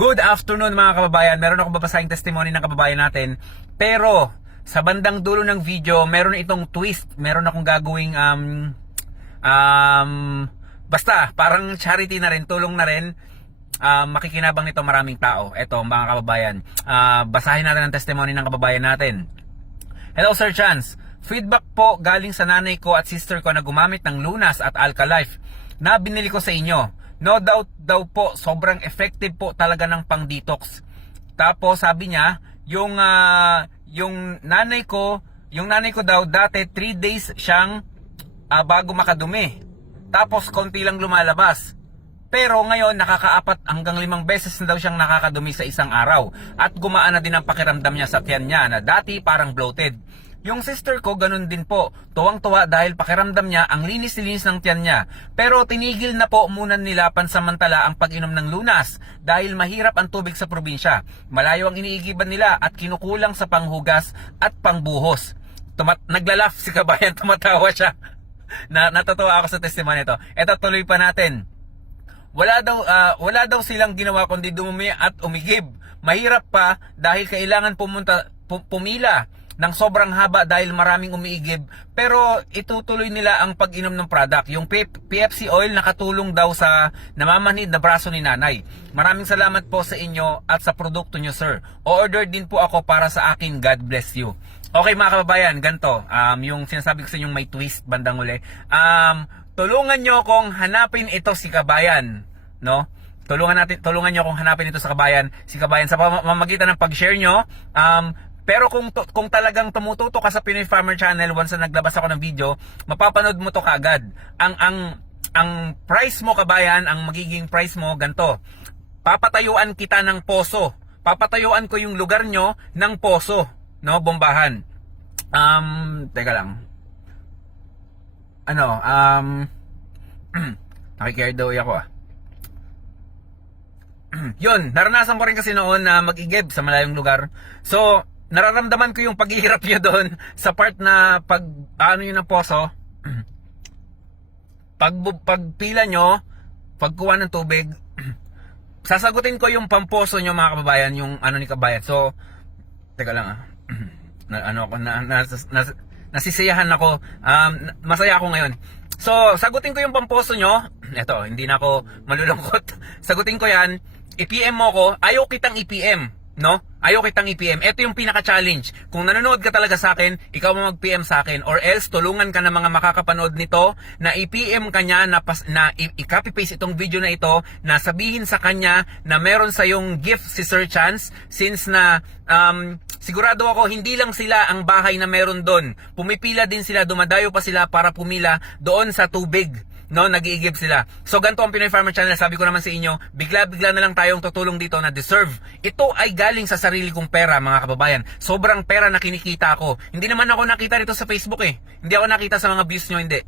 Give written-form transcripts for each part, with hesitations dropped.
Good afternoon mga kababayan. Meron akong babasahing testimony ng kababayan natin. Pero sa bandang dulo ng video, meron itong twist. Meron akong gagawing basta parang charity na rin, tulong na rin. Makikinabang nito maraming tao. Eto mga kababayan, basahin natin ang testimony ng kababayan natin. Hello Sir Chance. Feedback po galing sa nanay ko at sister ko na gumamit ng Lunas at Alkalife na binili ko sa inyo. No doubt daw po, sobrang effective po talaga ng pang-detox. Tapos sabi niya, yung nanay ko daw dati 3 days siyang bago makadumi. Tapos konti lang lumalabas. Pero ngayon nakaka-4 hanggang 5 beses na daw siyang nakakadumi sa isang araw. At gumaan na din ang pakiramdam niya sa tiyan niya na dati parang bloated. Yung sister ko ganun din po, tuwang-tuwa dahil pakiramdam niya ang linis-linis ng tiyan niya. Pero tinigil na po muna nila pansamantala ang pag-inom ng Lunas dahil mahirap ang tubig sa probinsya. Malayo ang iniigiban nila at kinukulang sa panghugas at pangbuhos. Naglalaf si kabayan, tumatawa siya. Natatawa ako sa testimony ito. Ito, tuloy pa natin. Wala daw silang ginawa kundi dumumi at umigib. Mahirap pa dahil kailangan pumila ng sobrang haba dahil maraming umiigib, pero itutuloy nila ang pag-inom ng product. Yung PFC oil nakatulong daw sa namamanhid na braso ni nanay. Maraming salamat po sa inyo at sa produkto nyo sir. O-order din po ako para sa akin. God bless you. Okay mga kababayan, ganito, yung sinasabi ko sa inyong may twist bandang uli. Tulungan nyo akong hanapin ito si kabayan, no? Tulungan nyo akong hanapin ito sa kabayan, si kabayan sa pamamagitan ng pag-share nyo. Pero kung talagang tumututo ka sa Pinoy Farmer Channel, once na naglabas ako ng video, mapapanood mo to kaagad. Ang price mo kabayan, ang magiging price mo ganto. Papatayuan kita ng poso. Papatayuan ko yung lugar nyo ng poso, no, bombahan. Teka lang. Nakikiardoy ako Yun, naranasan ko rin kasi noon na mag-igib sa malayong lugar. So, nararamdaman ko yung paghihirap nyo doon sa part na yun ng poso. Pagpila nyo, pagkuha ng tubig, sasagutin ko yung pamposo nyo mga kababayan, yung ni kabayan. So, teka lang nasisiyahan ako, masaya ako ngayon. So, sagutin ko yung pamposo nyo. Eto, hindi na ako malulungkot. Sagutin ko yan. I-PM mo ko. Ayaw kitang i-PM, no? Ayaw kitang i-PM. Ito yung pinaka-challenge. Kung nanonood ka talaga sa akin, ikaw mo mag-PM sa akin. Or else, tulungan ka ng mga makakapanood nito na i-PM ka niya na i-copy-paste itong video na ito, na sabihin sa kanya na meron sa yung gift si Sir Chance, since na sigurado ako hindi lang sila ang bahay na meron doon. Pumipila din sila, dumadayo pa sila para pumila doon sa tubig. No, nag-iigib sila. So ganito ang Pinoy Farmer Channel, sabi ko naman sa inyo, bigla-bigla na lang tayong tutulong dito na deserve. Ito ay galing sa sarili kong pera mga kababayan. Sobrang pera na kinikita ko. Hindi naman ako nakita dito sa Facebook Hindi ako nakita sa mga views nyo, hindi.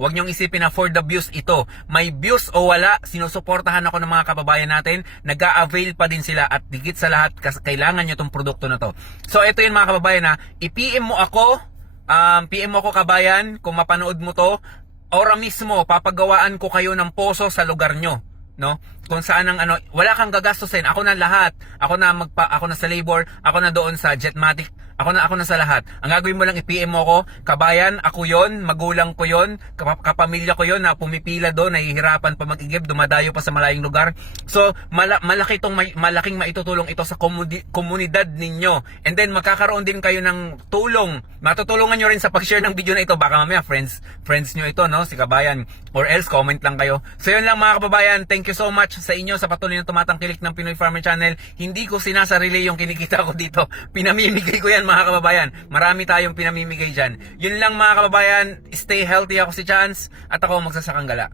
Huwag nyong isipin na for the views ito. May views o wala, sinusuportahan ako ng mga kababayan natin. Nag-a-avail pa din sila at higit sa lahat, kailangan nyo itong produkto na to. So ito yun mga kababayan na, i-PM mo ako, PM mo ako kabayan, kung mapanood mo to. Ora mismo, papagawaan ko kayo ng poso sa lugar nyo, no? Kung saan wala kang gagastusin. Ako na lahat. Ako na sa labor, ako na doon sa Jetmatic. Ako na sa lahat. Ang gagawin mo lang, i-PM mo ko, kabayan, ako yon, magulang ko yon, kapamilya ko yon na pumipila doon, nahihirapan pa mag-igib, dumadayo pa sa malayong lugar. So, malaking maitutulong ito sa komunidad ninyo. And then, magkakaroon din kayo ng tulong. Matutulungan nyo rin sa pag-share ng video na ito. Baka mamaya, friends nyo ito, no? Si kabayan. Or else, comment lang kayo. So, yun lang mga kababayan. Thank you so much sa inyo sa patuloy na tumatangkilik ng Pinoy Farmer Channel. Hindi ko sinasarili yung kinikita ko dito. Pinamimigay ko yan mga kababayan. Marami tayong pinamimigay dyan. Yun lang mga kababayan. Stay healthy, ako si Chance at ako magsasakang gala.